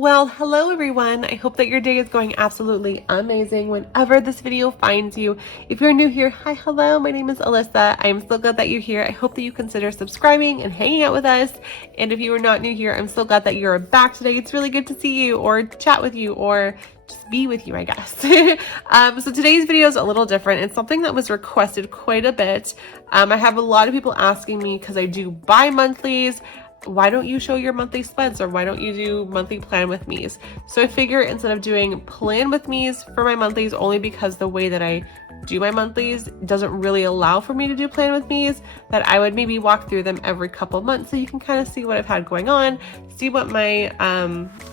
Well, hello everyone. I hope that your day is going absolutely amazing whenever this video finds you. If you're new here, hi, hello, my name is Alyssa. I am so glad that you're here. I hope that you consider subscribing and hanging out with us. And if you are not new here, I'm so glad that you're back today. It's really good to see you or chat with you or just be with you, I guess. So today's video is a little different. It's something that was requested quite a bit. I have a lot of people asking me because I do bi-monthlies. Why don't you show your monthly splits, or why don't you do monthly plan with me's? So I figure instead of doing plan with me's for my monthlies, only because the way that I do my monthlies doesn't really allow for me to do plan with me's, that I would maybe walk through them every couple months so you can kind of see what I've had going on, see what my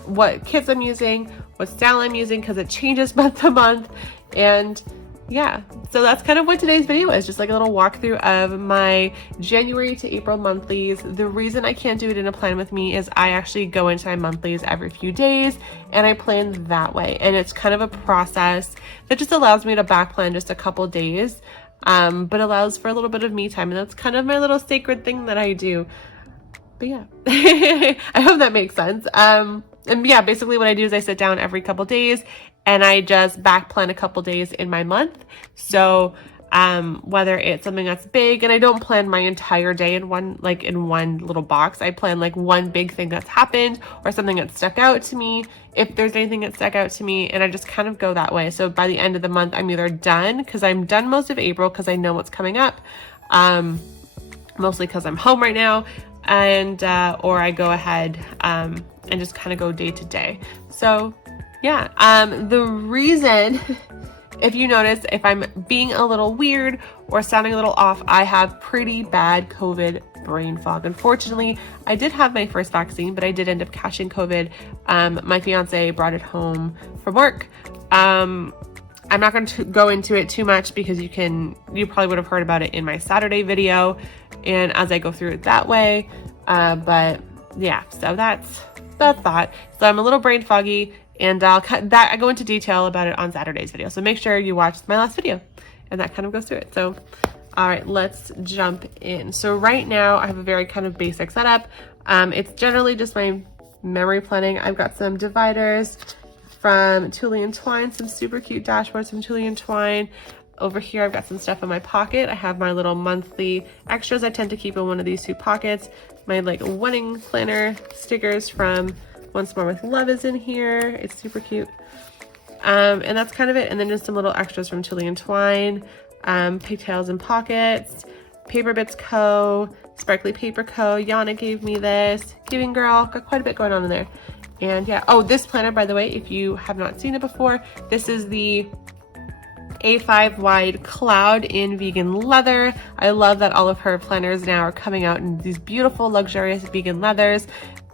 what kits I'm using, what style I'm using, because it changes month to month. And yeah, so that's kind of what today's video is, just like a little walkthrough of my January to April monthlies. The reason I can't do it in a plan with me is I actually go into my monthlies every few days and I plan that way. And it's kind of a process that just allows me to back plan just a couple days, but allows for a little bit of me time. And that's kind of my little sacred thing that I do. But yeah, I hope that makes sense. And yeah, basically what I do is I sit down every couple days and I just back plan a couple days in my month. So whether it's something that's big, and I don't plan my entire day in one little box. I plan like one big thing that's happened or something that stuck out to me, if there's anything that stuck out to me, and I just kind of go that way. So by the end of the month, I'm either done, because I'm done most of April because I know what's coming up, mostly because I'm home right now, and or I go ahead and just kind of go day to day. So yeah, the reason, if you notice, if I'm being a little weird or sounding a little off, I have pretty bad COVID brain fog. Unfortunately, I did have my first vaccine, but I did end up catching COVID. My fiance brought it home from work. I'm not going to go into it too much because you probably would have heard about it in my Saturday video, and as I go through it that way. But yeah, so that's that. So I'm a little brain foggy, and I'll cut that. I go into detail about it on Saturday's video. So make sure you watch my last video, and that kind of goes through it. So, all right, let's jump in. So right now I have a very kind of basic setup. It's generally just my memory planning. I've got some dividers from Tulle & Twine, some super cute dashboards from Tulle & Twine. Over here, I've got some stuff in my pocket. I have my little monthly extras I tend to keep in one of these two pockets. My like wedding planner stickers from Once More with Love is in here. It's super cute. And that's kind of it. And then just some little extras from Tulle & Twine, Pigtails and Pockets, Paper Bits Co., Sparkly Paper Co. Yana gave me this. Giving Girl, got quite a bit going on in there. And yeah, oh, this planner, by the way, if you have not seen it before, this is the A5 wide cloud in vegan leather. I love that all of her planners now are coming out in these beautiful, luxurious vegan leathers.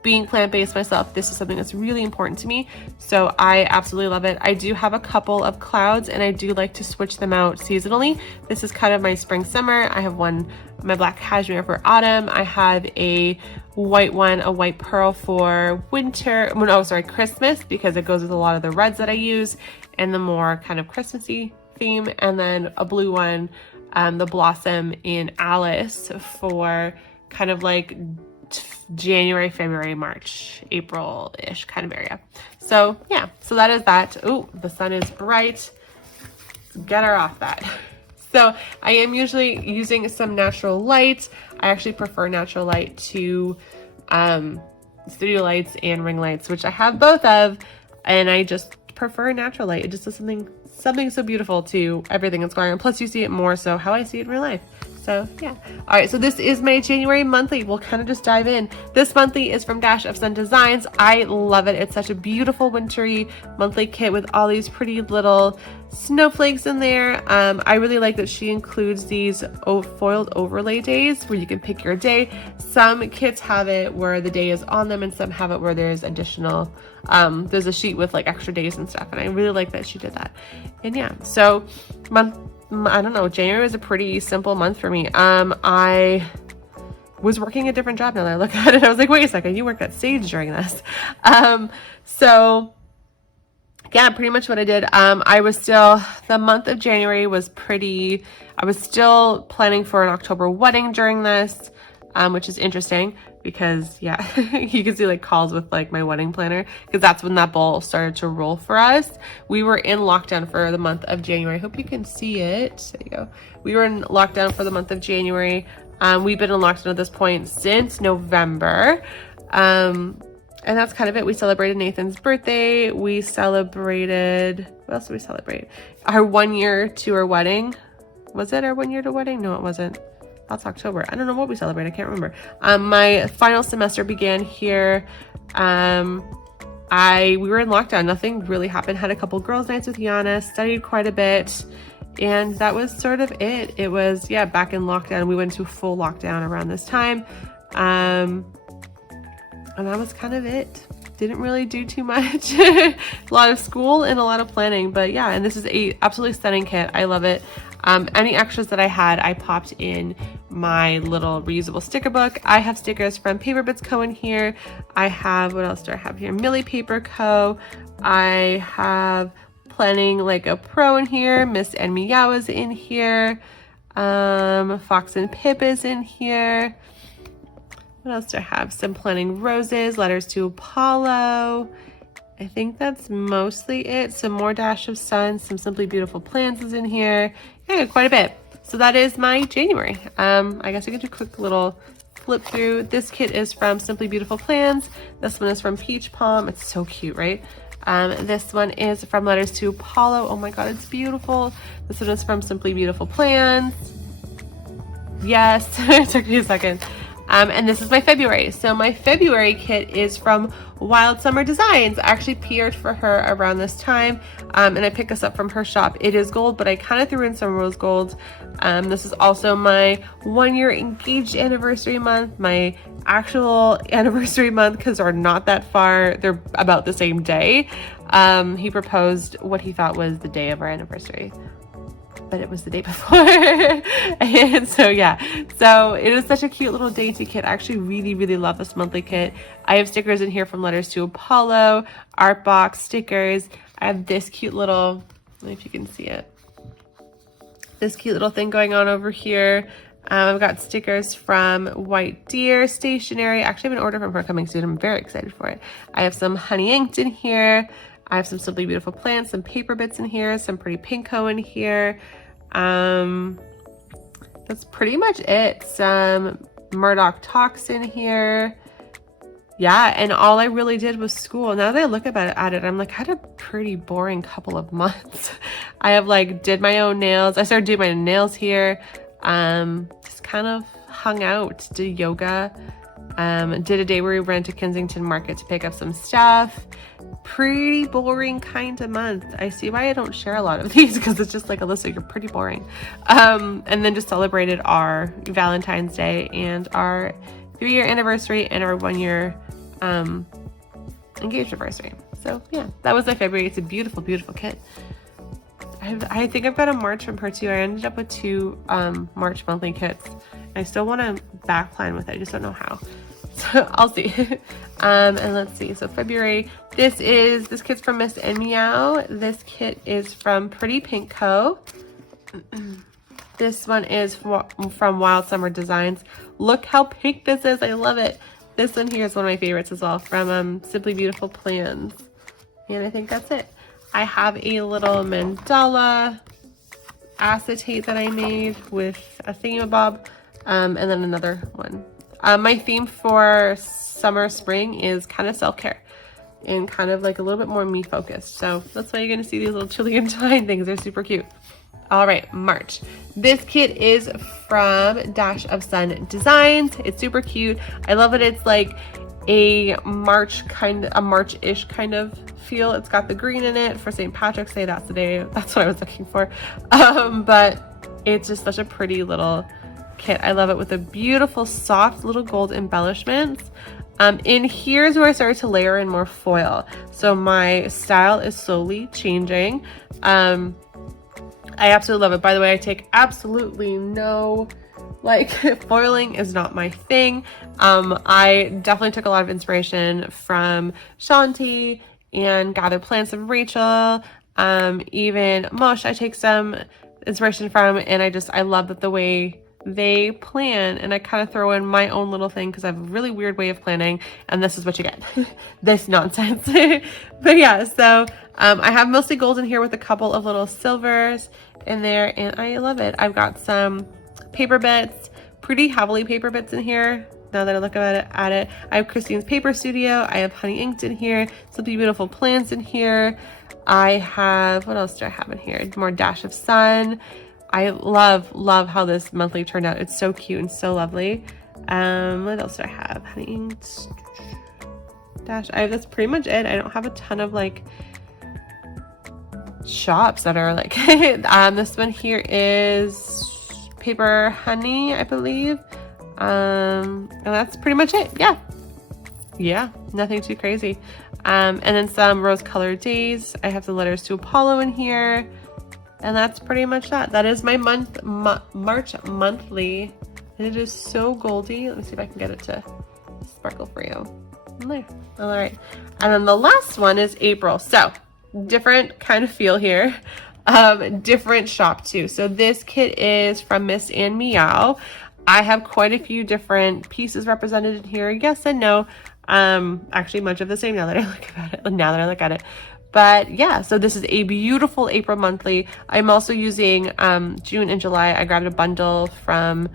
Being plant-based myself, this is something that's really important to me, so I absolutely love it. I do have a couple of clouds, and I do like to switch them out seasonally. This is kind of my spring summer. I have one, my black cashmere, for autumn. I have a white one, a white pearl, for winter. Oh, sorry, Christmas, because it goes with a lot of the reds that I use and the more kind of Christmassy theme. And then a blue one, the blossom in Alys, for kind of like January, February, March, April-ish kind of area. So yeah, so that is that. Oh, the sun is bright. Let's get her off that. So I am usually using some natural light. I actually prefer natural light to studio lights and ring lights, which I have both of, and I just prefer natural light. It just does something so beautiful to everything that's going on. Plus you see it more so how I see it in real life. So yeah. All right, so this is my January monthly. We'll kind of just dive in. This monthly is from Dash of Sun Designs. I love it. It's such a beautiful wintry monthly kit with all these pretty little snowflakes in there. I really like that she includes these foiled overlay days where you can pick your day. Some kits have it where the day is on them, and some have it where there's additional, there's a sheet with like extra days and stuff, and I really like that she did that. And yeah, so I don't know, January was a pretty simple month for me. I was working a different job now that I look at it. I was like, wait a second, you worked at Sage during this. So yeah, pretty much what I did. The month of January was I was still planning for an October wedding during this. which is interesting because yeah, you can see like calls with like my wedding planner, because that's when that bowl started to roll for us. We were in lockdown for the month of January. I hope you can see it. There you go. We were in lockdown for the month of January. We've been in lockdown at this point since November. And that's kind of it. We celebrated Nathan's birthday. We celebrated, what else did we celebrate? Our 1 year to our wedding. Was it our 1 year to wedding? No, it wasn't. That's October. I don't know what we celebrate. I can't remember. My final semester began here. We were in lockdown. Nothing really happened. Had a couple girls' nights with Yana, studied quite a bit. And that was sort of it. It was, yeah, back in lockdown. We went to full lockdown around this time. And that was kind of it. Didn't really do too much. A lot of school and a lot of planning. But yeah, and this is a absolutely stunning kit. I love it. Any extras that I had, I popped in my little reusable sticker book. I have stickers from Paper Bits Co. in here. I have, what else do I have here? Millie Paper Co. I have Planning Like a Pro in here. Miss and Meow is in here. Fox and Pip is in here. What else do I have? Some Planning Roses, Letters to Apollo. I think that's mostly it. Some more Dash of Sun, some Simply Beautiful Plans is in here. Yeah, quite a bit. So that is my January. I guess I could do a quick little flip through. This kit is from Simply Beautiful Plans. This one is from Peach Palm. It's so cute, right? This one is from Letters to Apollo. Oh my God, it's beautiful. This one is from Simply Beautiful Plans. Yes, it took me a second. And this is my February. So my February kit is from Wild Summer Designs. I actually PR'd for her around this time, and I picked this up from her shop. It is gold, but I kind of threw in some rose gold. This is also my 1 year engaged anniversary month, my actual anniversary month, because they're not that far. They're about the same day. He proposed what he thought was the day of our anniversary, but it was the day before. And so yeah, so it is such a cute little dainty kit. I actually really love this monthly kit. I have stickers in here from Letters to Apollo, art box stickers. I have this cute little, I don't know if you can see it, this cute little thing going on over here. I've got stickers from White Deer Stationery. I actually have an order from her coming soon. I'm very excited for it. I have some Honey Inked in here. I have some Simply Beautiful Plants, some Paper Bits in here, some Pretty Pinko in here. That's pretty much it. Some Murdoch Talks in here. Yeah, and all I really did was school. Now that I look at it, I'm like, I had a pretty boring couple of months. I have like did my own nails. I started doing my nails here. Just kind of hung out, did yoga. Did a day where we ran to Kensington Market to pick up some stuff. Pretty boring kind of month. I see why I don't share a lot of these, because it's just like, Alyssa, you're pretty boring. And then just celebrated our Valentine's Day and our 3-year anniversary and our 1 year engaged anniversary. So yeah, that was my February. It's a beautiful kit. I think I've got a March from her too. I ended up with 2 March monthly kits. I still want to backplan with it. I just don't know how. So I'll see. And let's see. So February, this kit's from Miss and Meow. This kit is from Pretty Pink Co. This one is from Wild Summer Designs. Look how pink this is. I love it. This one here is one of my favorites as well, from Simply Beautiful Plans. And I think that's it. I have a little mandala acetate that I made with a thingamabob, and then another one. My theme for summer, spring is kind of self-care and kind of like a little bit more me focused. So that's why you're going to see these little Chilean twine things. They're super cute. All right, March. This kit is from Dash of Sun Designs. It's super cute. I love it. It's like a March-ish kind of feel. It's got the green in it for St. Patrick's Day. That's the day. That's what I was looking for. But it's just such a pretty little kit. I love it, with a beautiful soft little gold embellishments. In here's where I started to layer in more foil. So my style is slowly changing. I absolutely love it. By the way, I take absolutely no, like, foiling is not my thing. I definitely took a lot of inspiration from Shanti and Gather Plants of Rachel. Even Mosh I take some inspiration from, and I love that the way they plan, and I kind of throw in my own little thing because I have a really weird way of planning, and this is what you get. This nonsense. But yeah, so I have mostly gold in here with a couple of little silvers in there, and I love it. I've got some paper bits, pretty heavily paper bits in here. Now that I look at it, I have Christine's Paper Studio. I have Honey Inked in here. Some beautiful plants in here. I have, what else do I have in here? More Dash of Sun. I love how this monthly turned out. It's so cute and so lovely. What else do I have? Honey Inked. Dash. That's pretty much it. I don't have a ton of like shops that are like this one here is Paper Honey, I believe. And that's pretty much it. Yeah, nothing too crazy. And then some rose colored days. I have the letters to Apollo in here, and that's pretty much that. That is my March monthly, and it is so goldy. Let me see if I can get it to sparkle for you. There. All right, and then the last one is April. So different kind of feel here. Different shop too. So this kit is from Miss and Meow. I have quite a few different pieces represented in here. Yes and no. Actually much of the same now that I look at it. But yeah, so this is a beautiful April monthly. I'm also using June and July. I grabbed a bundle from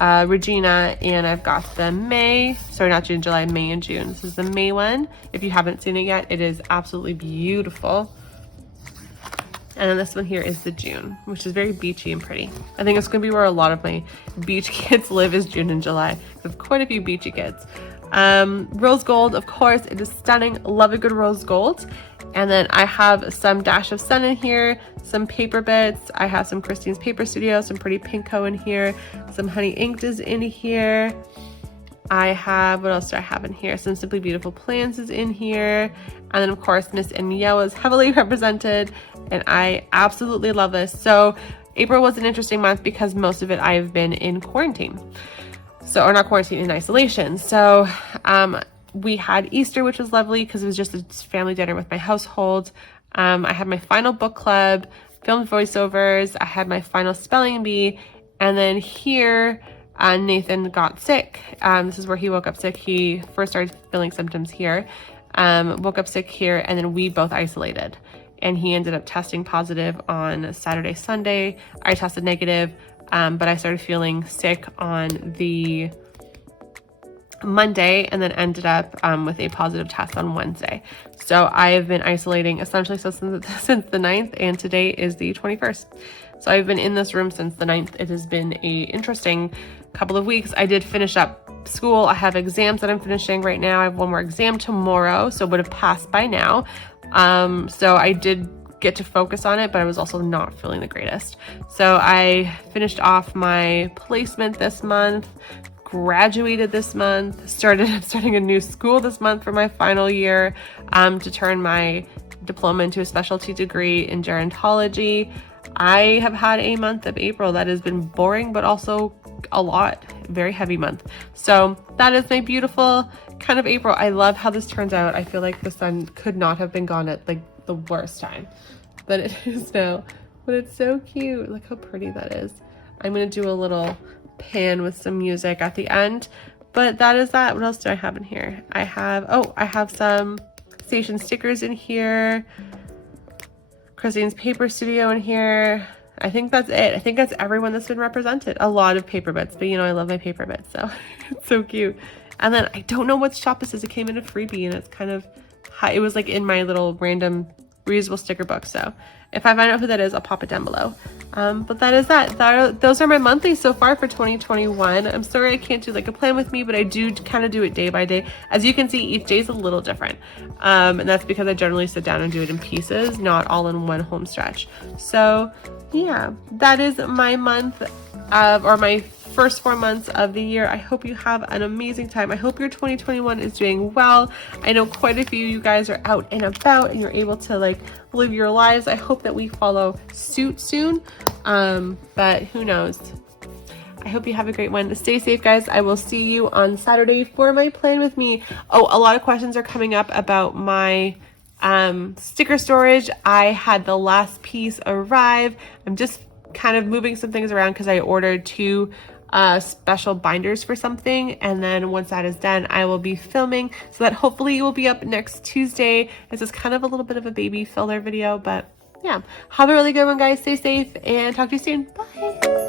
Regina, and I've got the May, sorry, not June, July, May and June. This is the May one. If you haven't seen it yet, it is absolutely beautiful. And then this one here is the June, which is very beachy and pretty. I think it's going to be where a lot of my beach kids live, is June and July. I have quite a few beachy kids. Rose gold, of course, it is stunning. Love a good rose gold. And then I have some Dash of Sun in here, some paper bits. I have some Christine's Paper Studio, some pretty pinko in here. Some Honey Inked is in here. I have, what else do I have in here? Some Simply Beautiful Plants is in here. And then of course, Miss and Meow is heavily represented, and I absolutely love this. So April was an interesting month because most of it I've been in quarantine. So, or not quarantine, in isolation. So we had Easter, which was lovely because it was just a family dinner with my household. I had my final book club, filmed voiceovers. I had my final spelling bee. And then here, Nathan got sick. This is where he woke up sick. He first started feeling symptoms here, woke up sick here, and then we both isolated. And he ended up testing positive on Saturday, Sunday. I tested negative, but I started feeling sick on the Monday, and then ended up with a positive test on Wednesday. So I have been isolating essentially since the 9th, and today is the 21st. So I've been in this room since the 9th. It has been a interesting couple of weeks. I did finish up school. I have exams that I'm finishing right now. I have one more exam tomorrow, so it would have passed by now. So I did get to focus on it, but I was also not feeling the greatest. So I finished off my placement this month, graduated this month, starting a new school this month for my final year, to turn my diploma into a specialty degree in gerontology. I have had a month of April that has been boring, but also a lot, very heavy month. So that is my beautiful kind of April. I love how this turns out. I feel like the sun could not have been gone at like the worst time, but it is now. But it's so cute. Look how pretty that is. I'm gonna do a little pan with some music at the end, but that is that. What else do I have in here? I have some station stickers in here, Christine's Paper Studio in here. I think that's it. I think that's everyone that's been represented. A lot of paper bits, but you know I love my paper bits, so it's so cute. And then I don't know what shop this is. It came in a freebie, and it's kind of high. It was like in my little random reusable sticker book, so if I find out who that is, I'll pop it down below. But that is that. Those are my monthlies so far for 2021. I'm sorry I can't do like a plan with me, but I do kind of do it day by day. As you can see, each day is a little different. And that's because I generally sit down and do it in pieces, not all in one home stretch. So yeah, that is my month or my first 4 months of the year. I hope you have an amazing time. I hope your 2021 is doing well. I know quite a few of you guys are out and about and you're able to like live your lives. I hope that we follow suit soon, but who knows. I hope you have a great one. Stay safe, guys. I will see you on Saturday for my plan with me. Oh, a lot of questions are coming up about my sticker storage. I had the last piece arrive. I'm just kind of moving some things around because I ordered 2 special binders for something, and then once that is done, I will be filming so that hopefully it will be up next Tuesday. This is kind of a little bit of a baby filler video, but yeah, have a really good one, guys. Stay safe and talk to you soon. Bye.